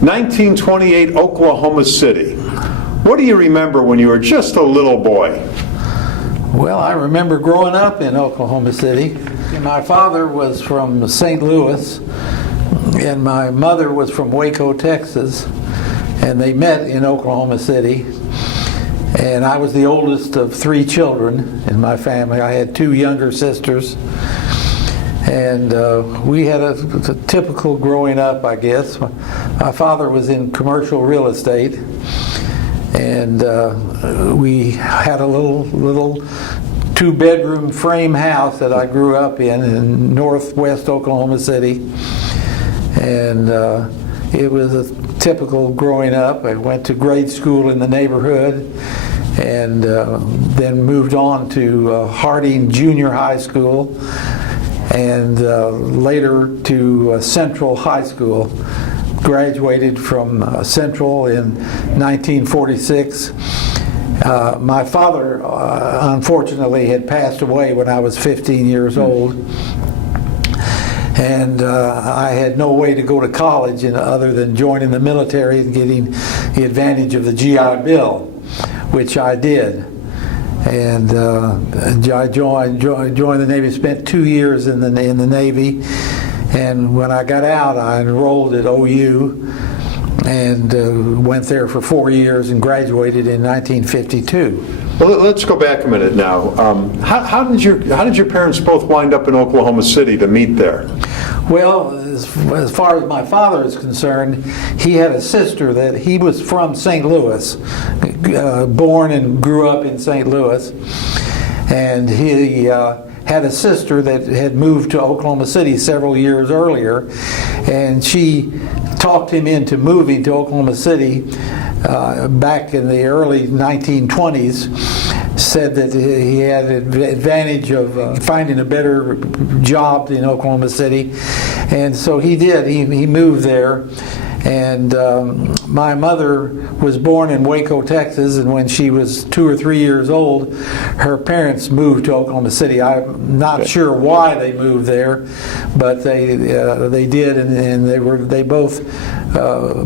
1928 Oklahoma City. What do you remember when you were just a little boy? Well, I remember growing up in Oklahoma City. My father was from St. Louis, and my mother was from Waco, Texas, and they met in Oklahoma City. And I was the oldest of 3 children in my family. I had 2 younger sisters. And we had a typical growing up, I guess. My father was in commercial real estate, and we had a little 2-bedroom frame house that I grew up in northwest Oklahoma City. And it was a typical growing up. I went to grade school in the neighborhood, and then moved on to Harding Junior High School, and later to Central High School. Graduated from Central in 1946. My father, unfortunately, had passed away when I was 15 years old, and I had no way to go to college other than joining the military and getting the advantage of the GI Bill, which I did. And I joined the Navy. Spent 2 years in the Navy, and when I got out, I enrolled at OU and went there for 4 years and graduated in 1952. Well, let's go back a minute now. How did your parents both wind up in Oklahoma City to meet there? Well, as far as my father is concerned, he had a sister that he was from St. Louis, born and grew up in St. Louis, and he had a sister that had moved to Oklahoma City several years earlier, and she talked him into moving to Oklahoma City back in the early 1920s. Said that he had an advantage of finding a better job in Oklahoma City, and so he did. He moved there, and my mother was born in Waco, Texas, and when she was 2 or 3 years old, her parents moved to Oklahoma City. I'm not sure why they moved there, but they did, and they both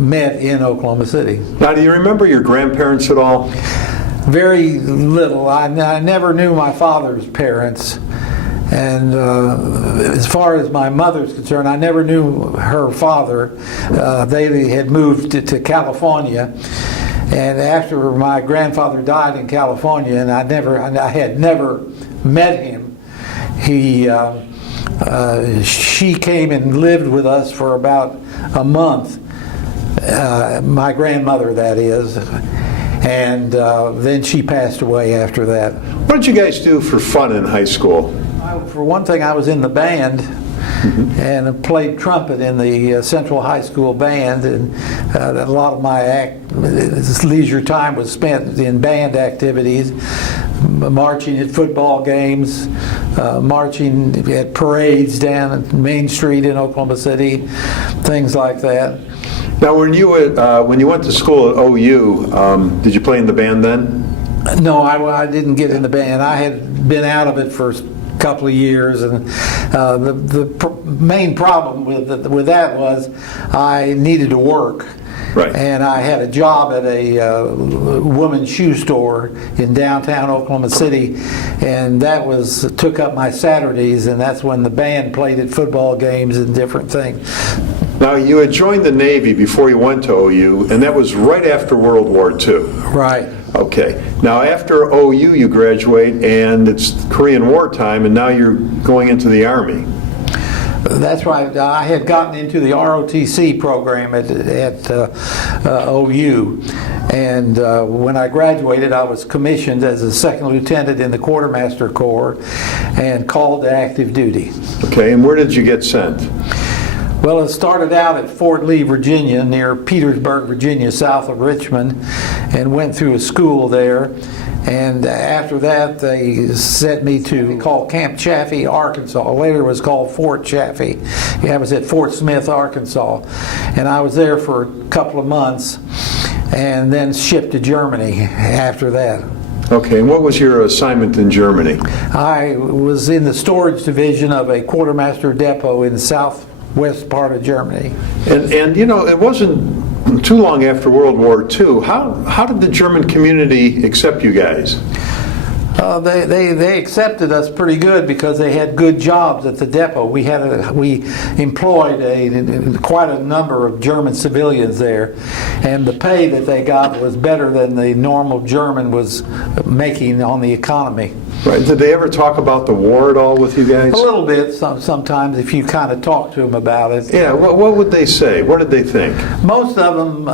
met in Oklahoma City. Now, do you remember your grandparents at all? Very little. I never knew my father's parents, and as far as my mother's concerned, I never knew her father. They had moved to California, and after my grandfather died in California, and I had never met him, she came and lived with us for about a month. My grandmother, that is. And then she passed away after that. What did you guys do for fun in high school? For one thing, I was in the band, and I played trumpet in the Central High School band, and a lot of my leisure time was spent in band activities, marching at football games, marching at parades down at Main Street in Oklahoma City, things like that. Now, when you went to school at OU, did you play in the band then? No, I didn't get in the band. I had been out of it for a couple of years, and the main problem with that was I needed to work. Right. And I had a job at a woman's shoe store in downtown Oklahoma City, and that took up my Saturdays, and that's when the band played at football games and different things. Now, you had joined the Navy before you went to OU, and that was right after World War II. Right. Okay. Now, after OU, you graduate, and it's Korean War time, and now you're going into the Army. That's right. I had gotten into the ROTC program at OU, and when I graduated, I was commissioned as a second lieutenant in the Quartermaster Corps and called to active duty. Okay, and where did you get sent? Well, it started out at Fort Lee, Virginia, near Petersburg, Virginia, south of Richmond, and went through a school there. And after that, they sent me to called Camp Chaffee, Arkansas. Later it was called Fort Chaffee. I was at Fort Smith, Arkansas. And I was there for a couple of months and then shipped to Germany after that. Okay, and what was your assignment in Germany? I was in the storage division of a quartermaster depot in the southwest part of Germany. And you know, it wasn't too long after World War II. How did the German community accept you guys? They accepted us pretty good because they had good jobs at the depot. We employed quite a number of German civilians there, and the pay that they got was better than the normal German was making on the economy. Right. Did they ever talk about the war at all with you guys? A little bit, sometimes, if you kind of talk to them about it. Yeah. What would they say? What did they think? Most of them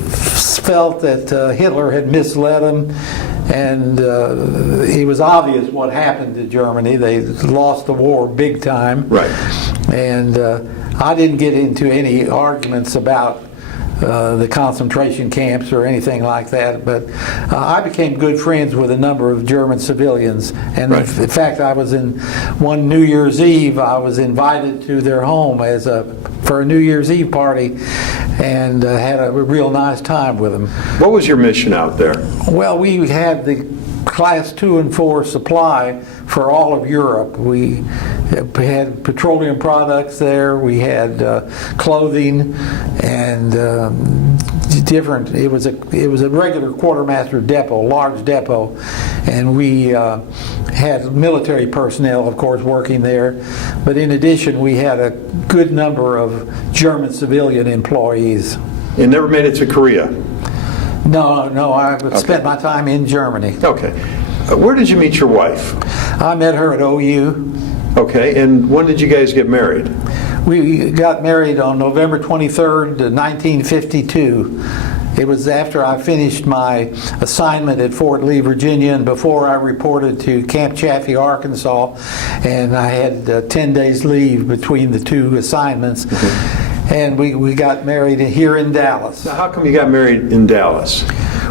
felt that Hitler had misled them, and it was obvious what happened to Germany. They lost the war big time. Right. And I didn't get into any arguments about the concentration camps or anything like that, but I became good friends with a number of German civilians, and right. in fact I was in one New Year's Eve, I was invited to their home for a New Year's Eve party, and had a real nice time with them. What was your mission out there? Well, we had the Class 2 and 4 supply for all of Europe. We had petroleum products there. We had clothing and different. It was a regular quartermaster depot, large depot, and we had military personnel, of course, working there. But in addition, we had a good number of German civilian employees. You never made it to Korea? No, I spent my time in Germany. Okay. Where did you meet your wife? I met her at OU. Okay, and when did you guys get married? We got married on November 23rd, 1952. It was after I finished my assignment at Fort Lee, Virginia, and before I reported to Camp Chaffee, Arkansas, and I had 10 days leave between the two assignments. Mm-hmm. And we got married here in Dallas. Now, how come you got married in Dallas?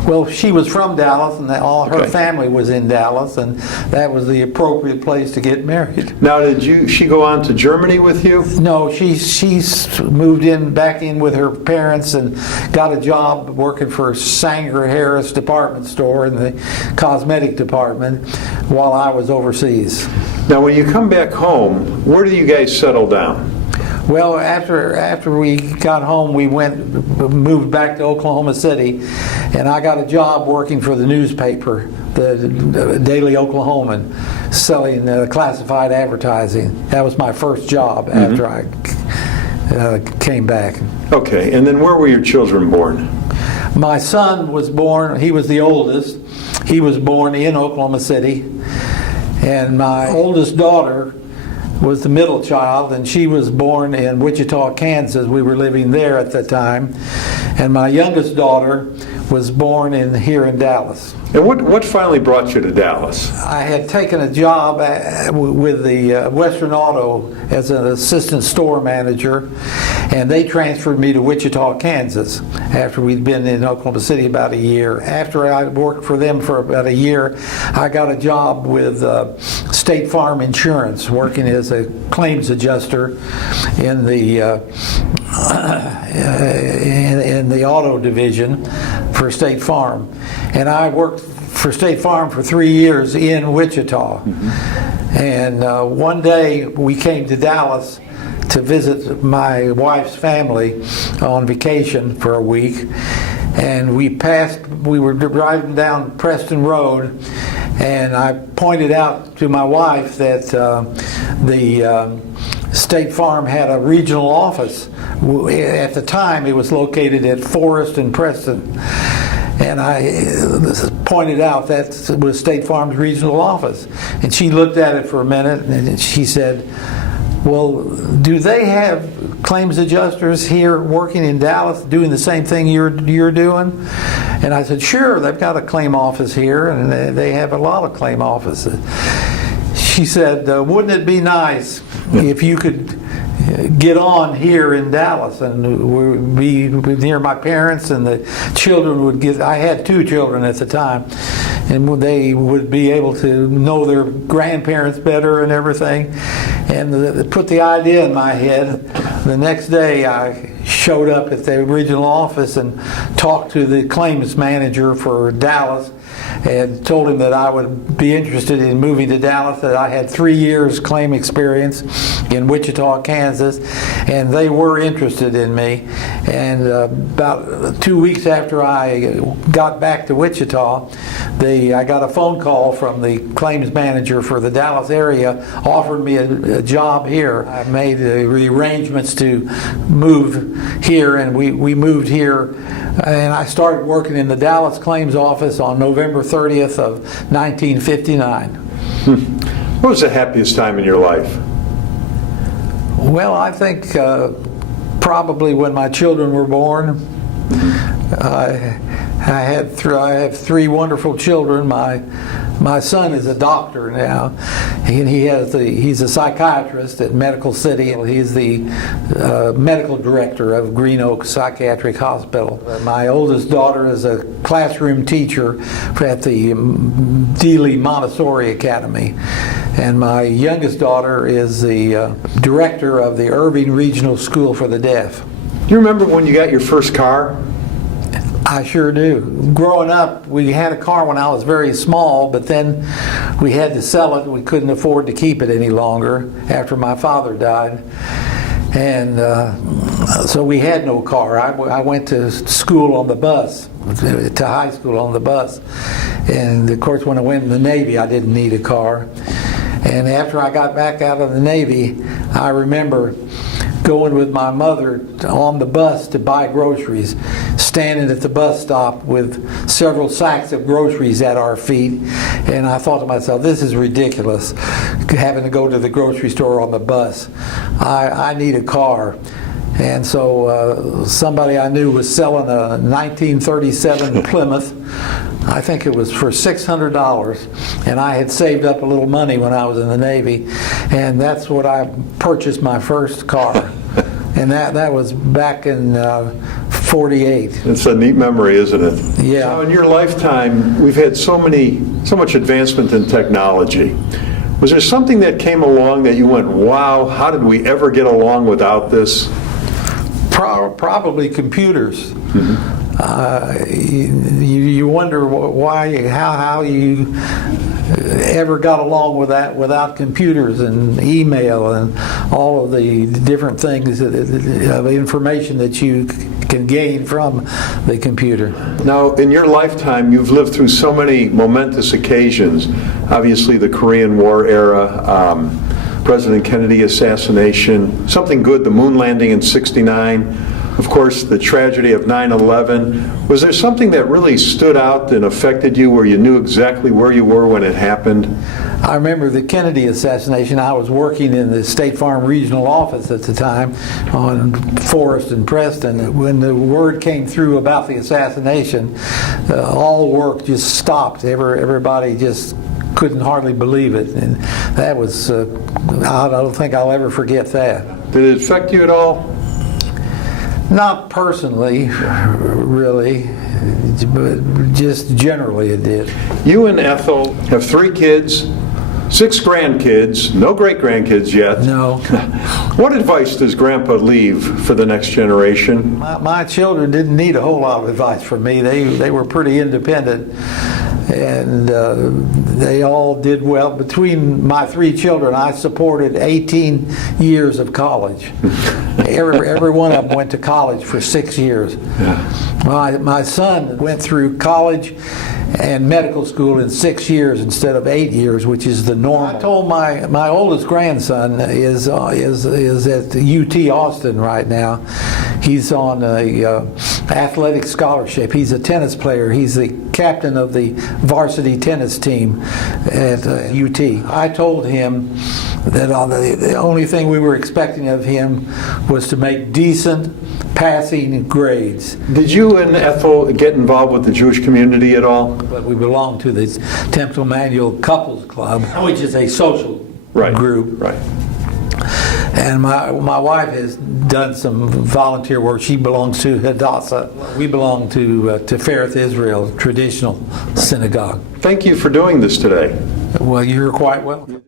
Well, she was from Dallas, and all her Okay. family was in Dallas, and that was the appropriate place to get married. Now, she go on to Germany with you? No, she's moved back in with her parents and got a job working for Sanger Harris department store in the cosmetic department while I was overseas. Now, when you come back home, where do you guys settle down? Well, after we got home, we moved back to Oklahoma City, and I got a job working for the newspaper, the Daily Oklahoman, selling classified advertising. That was my first job after I came back. Okay, and then where were your children born? My son was born, he was the oldest. He was born in Oklahoma City, and my oldest daughter was the middle child, and she was born in Wichita, Kansas. We were living there at the time. And my youngest daughter was born here in Dallas. And what finally brought you to Dallas? I had taken a job with the Western Auto as an assistant store manager, and they transferred me to Wichita, Kansas after we'd been in Oklahoma City about a year. After I worked for them for about a year, I got a job with State Farm Insurance, working as a claims adjuster in the auto division for State Farm. And I worked for State Farm for 3 years in Wichita. Mm-hmm. And one day we came to Dallas to visit my wife's family on vacation for a week. And we were driving down Preston Road, and I pointed out to my wife that the State Farm had a regional office. At the time, it was located at Forest and Preston. And I pointed out that was State Farm's regional office. And she looked at it for a minute, and she said, well, do they have claims adjusters here working in Dallas doing the same thing you're doing? And I said, sure, they've got a claim office here, and they have a lot of claim offices. She said, wouldn't it be nice if you could get on here in Dallas and be near my parents, and the children would get, I had 2 children at the time, and they would be able to know their grandparents better and everything. And put the idea in my head. The next day I showed up at the regional office and talked to the claims manager for Dallas, and told him that I would be interested in moving to Dallas, that I had 3 years claim experience in Wichita, Kansas, and they were interested in me. And about 2 weeks after I got back to Wichita, I got a phone call from the claims manager for the Dallas area, offered me a job here. I made the arrangements to move here, and we moved here, and I started working in the Dallas claims office on November 30th of 1959. What was the happiest time in your life? Well, I think probably when my children were born. I have 3 wonderful children. My son is a doctor now, and he's a psychiatrist at Medical City. He's the medical director of Green Oak Psychiatric Hospital. My oldest daughter is a classroom teacher at the Dealey Montessori Academy, and my youngest daughter is the director of the Irving Regional School for the Deaf. Do you remember when you got your first car? I sure do. Growing up, we had a car when I was very small, but then we had to sell it. We couldn't afford to keep it any longer after my father died. And so we had no car. I went to school on the bus, to high school on the bus. And of course, when I went in the Navy, I didn't need a car. And after I got back out of the Navy, I remember going with my mother on the bus to buy groceries, standing at the bus stop with several sacks of groceries at our feet, and I thought to myself, this is ridiculous, having to go to the grocery store on the bus. I need a car. And so somebody I knew was selling a 1937 Plymouth. I think it was for $600, and I had saved up a little money when I was in the Navy, and that's what I purchased my first car. And that was back in 48. It's a neat memory, isn't it? Yeah. Now, in your lifetime, we've had so much advancement in technology. Was there something that came along that you went, wow, how did we ever get along without this? Probably computers. Mm-hmm. You wonder how you ever got along with that without computers and email and all of the different things of information that you can gain from the computer. Now, in your lifetime, you've lived through so many momentous occasions. Obviously, the Korean War era, President Kennedy assassination, something good, the moon landing in '69. Of course, the tragedy of 9/11. Was there something that really stood out and affected you where you knew exactly where you were when it happened? I remember the Kennedy assassination. I was working in the State Farm regional office at the time on Forest and Preston. When the word came through about the assassination, all work just stopped. Everybody just couldn't hardly believe it. And that was, I don't think I'll ever forget that. Did it affect you at all? Not personally, really, but just generally it did. You and Ethel have 3 kids, 6 grandkids, no great-grandkids yet. No. What advice does Grandpa leave for the next generation? My children didn't need a whole lot of advice from me. They were pretty independent, and they all did well. Between my 3 children, I supported 18 years of college. Every one of them went to college for 6 years. Yeah. My son went through college and medical school in 6 years instead of 8 years, which is the norm. I told my oldest grandson is at UT Austin right now. He's on a athletic scholarship. He's a tennis player. He's the captain of the varsity tennis team at UT. I told him that the only thing we were expecting of him was to make decent passing grades. Did you and Ethel get involved with the Jewish community at all? But we belong to the Temple Manual Couples Club, which is a social group. Right. And my wife has done some volunteer work. She belongs to Hadassah. We belong to Fereth Israel Traditional Synagogue. Thank you for doing this today. Well, you're quite welcome.